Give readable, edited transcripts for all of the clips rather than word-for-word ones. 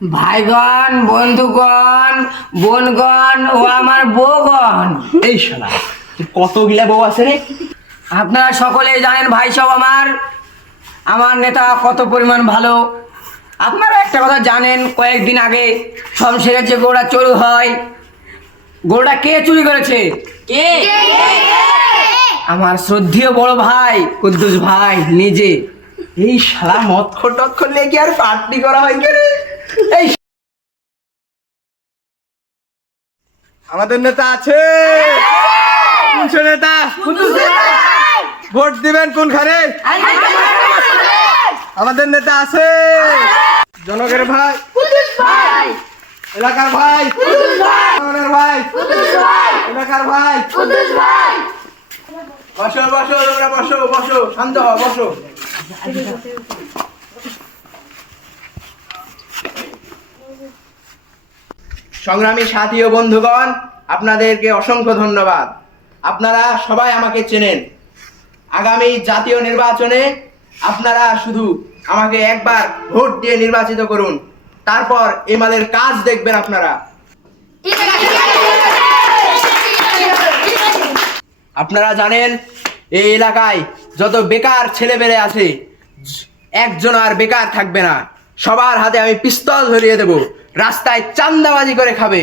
ভাইগণ, বন্ধুগণ, বোনগণ ও আমার বউগণ, এই শালা তোর কতগুলা বউ আছে রে? আপনারা সকলেই জানেন ভাই সব আমার নেতা কত পরিমাণ ভালো। আপনারা একটা কথা জানেন, কয়েকদিন আগে শমশেরের যে গরুটা চুরি হয়, গরুটা কে চুরি করেছে? কে? আমার শ্রদ্ধেয় বড় ভাই কুদ্দুস ভাই নিজে। এই শালা মদ খটক করলে কি আর পার্টি করা হয় কে রে? এই আমাদের নেতা আছে। কোন সে নেতা? ভোট দিবেন কোনখানে? আমাদের নেতা আছে। জনগণের ভাই, এলাকার ভাই, জনগণের ভাই, এলাকার ভাই। বসো বসো, তোমরা বসো বসো, শান্ত হও, বসো। সংগ্রামী সাথী ও বন্ধুগণ, আপনাদেরকে অসংখ্য ধন্যবাদ। আপনারা সবাই আমাকে চেনেন। আগামী জাতীয় নির্বাচনে আপনারা শুধু আমাকে একবার ভোট দিয়ে নির্বাচিত করুন, তারপর এমালের কাজ দেখবেন আপনারা। আপনারা জানেন এই এলাকায় যত বেকার ছেলেমেয়ে আছে, একজন আর বেকার থাকবে না। সবার হাতে আমি পিস্তল ধরিয়ে দেব, রাস্তায় চান্দাবাজি করে খাবে।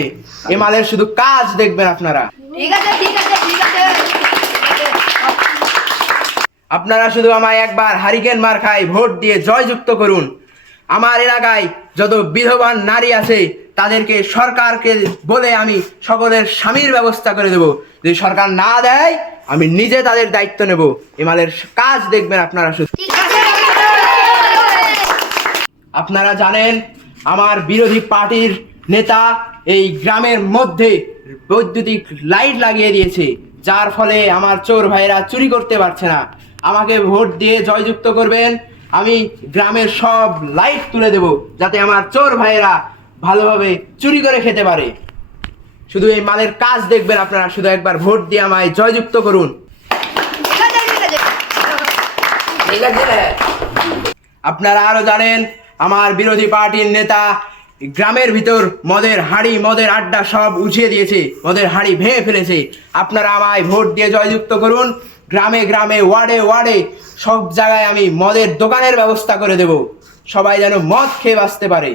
এমালের শুধু কাজ দেখবেন আপনারা। আপনারা শুধু আমায় একবার হারিকেন মার খাই ভোট দিয়ে জয়যুক্ত করুন। আমার এলাকায় যত বিধবা নারী আছে তাদেরকে সরকারকে বলে আমি সকলের স্বামীর ব্যবস্থা করে দেব। যদি সরকার না দেয় আমি নিজে তাদের দায়িত্ব নেব। এমালের কাজ দেখবেন আপনারা শুধু। আপনারা জানেন আমার বিরোধী পার্টির নেতা এই গ্রামের মধ্যে বৈদ্যুতিক লাইট লাগিয়ে দিয়েছে, যার ফলে আমার চোর ভাইরা চুরি করতে পারছে না। আমাকে ভোট দিয়ে জয়যুক্ত করবেন। আমি গ্রামের সব লাইট তুলে দেব, যাতে আমার চোর ভাইরা ভালোভাবে চুরি করে খেতে পারে। শুধু এই মালের কাজ দেখবেন আপনারা। শুধু একবার ভোট দিয়ে আমায় জয়যুক্ত করুন। আপনারা আরো জানেন আমার বিরোধী পার্টির নেতা গ্রামের ভিতর মদের হাঁড়ি, মদের আড্ডা সব উঠিয়ে দিয়েছে, মদের হাঁড়ি ভেঙে ফেলেছে। আপনারা আমায় ভোট দিয়ে জয়যুক্ত করুন। গ্রামে গ্রামে, ওয়ার্ডে ওয়ার্ডে, সব জায়গায় আমি মদের দোকানের ব্যবস্থা করে দেব, সবাই যেন মদ খেয়ে বাঁচতে পারে।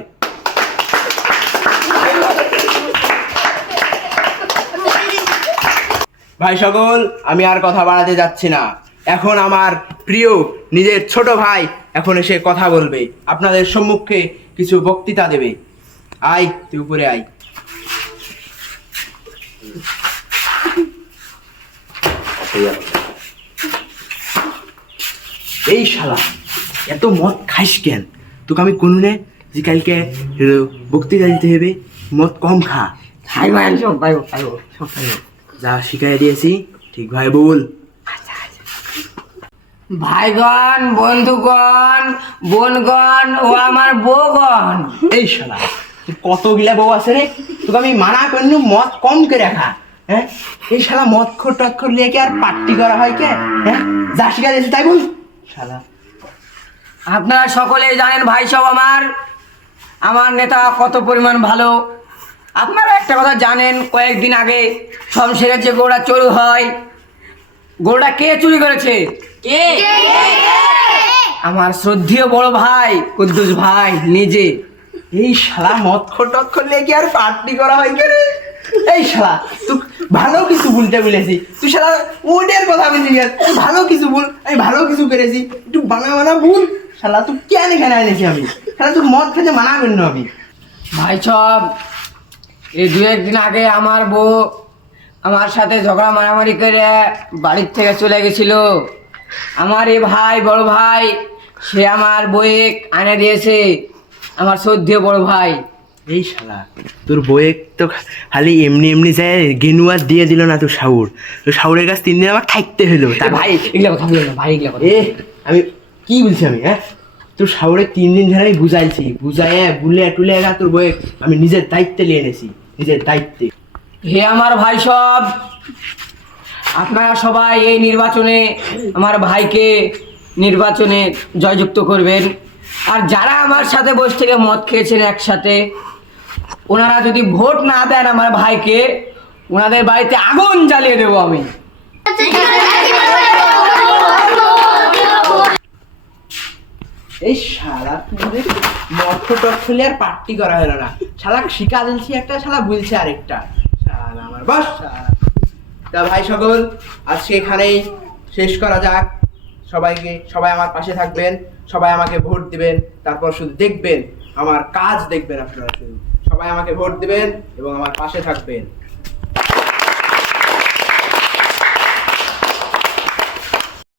ভাই সকল, আমি আর কথা বাড়াতে যাচ্ছি না। এখন আমার প্রিয় নিজের ছোট ভাই এখন এসে কথা বলবে, আপনাদের সম্মুখে কিছু বক্তৃতা দেবে। আয়, তুই উপরে আয়। এই শালা এত মদ খাইস কেন? তোকে আমি কোননে যে কালকে বক্তৃতা দিতে হবে, মদ কম খা। যা শিখাই দিয়েছি ঠিক ভাই বল। ভাইগণ, বন্ধুগণ, বোনগণ ও আমার বউগণ, এই শালা তোর কতগুলা বউ আছে রে? তোকে আমি মানা করলু মদ কম করে খা। হ্যাঁ, এই শালা মদ খোর টক্কর নিয়ে কি আর পার্টি করা হয় কে? হ্যাঁ, যা শিখা দিয়েছি তাই বল শালা। আপনারা সকলেই জানেন ভাই সব আমার নেতা কত পরিমাণ ভালো। আপনারা একটা কথা জানেন, কয়েকদিন আগে শমশেরের যে গরুটা চুরি হয়, গরুটা কে চুরি করেছে? কে? আমার শ্রদ্ধেয় বড় ভাই কুদ্দুস ভাই নিজে। এই শালা মদ খোর টক্কর নিয়ে কি আর পার্টি করা হয় কে রে? এই শালা তুই ভালো কিছু বলতে বলেছি, তুই শালা ওদের কথা বলছি। তুই ভালো কিছু বল, আমি ভালো কিছু করেছি, একটু বানা বানা বল। শালা তুই কেন এখানে এনেছি আমি? শালা তুই মদ খেতে মানা করল আমি। ভাই সব এই দু একদিন আগে আমার বউ আমার সাথে ঝগড়া মারামারি করে বাড়ির থেকে চলে গেছিল। আমার এই ভাই, বড় ভাই, সে আমার বইয়ে আনে দিয়েছে, আমার শ্রদ্ধেয় বড় ভাই। এই শালা তোর বইয়ে তো খালি এমনি এমনি যায় গেনুয়ার দিয়ে দিল না তোর শাউর। তোর শাউরের কাছ 3 দিন আমার থাকতে হলো। ভাই এগুলো কথা বলো না, ভাই এগুলো কথা। আমি কি বলছি আমি? হ্যাঁ, তোর শাউরে 3 দিন ধরে আমি বুঝাইছি, বুঝাইয়া বুলে টুলে তোর বইয়ে আমি নিজের দায়িত্বে নিয়ে এনেছি, নিজের দায়িত্বে। হে আমার ভাই সব, আপনারা সবাই এই নির্বাচনে আমার ভাইকে নির্বাচনে জয়যুক্ত করবেন। আর যারা আমার সাথে বসে থেকে মদ খেয়েছেন একসাথে, ওনারা যদি ভোট না দেন আমার ভাইকে, ওনাদের বাড়িতে আগুন জ্বালিয়ে দেবো আমি। এই শালা তোদের মঠ টট খুলে আর পার্টি করা হলো না, শালা শিকা দিলছি একটা, শালা বলছে আরেকটা, শালা আমার বাস শালা। তা ভাই সকল, আজকে এখানেই শেষ করা যাক। সবাই আমার পাশে থাকবেন, সবাই আমাকে ভোট দিবেন, তারপর শুধু দেখবেন আমার কাজ দেখবেন আপনারা, শুধু সবাই আমাকে ভোট দিবেন এবং আমার পাশে থাকবেন।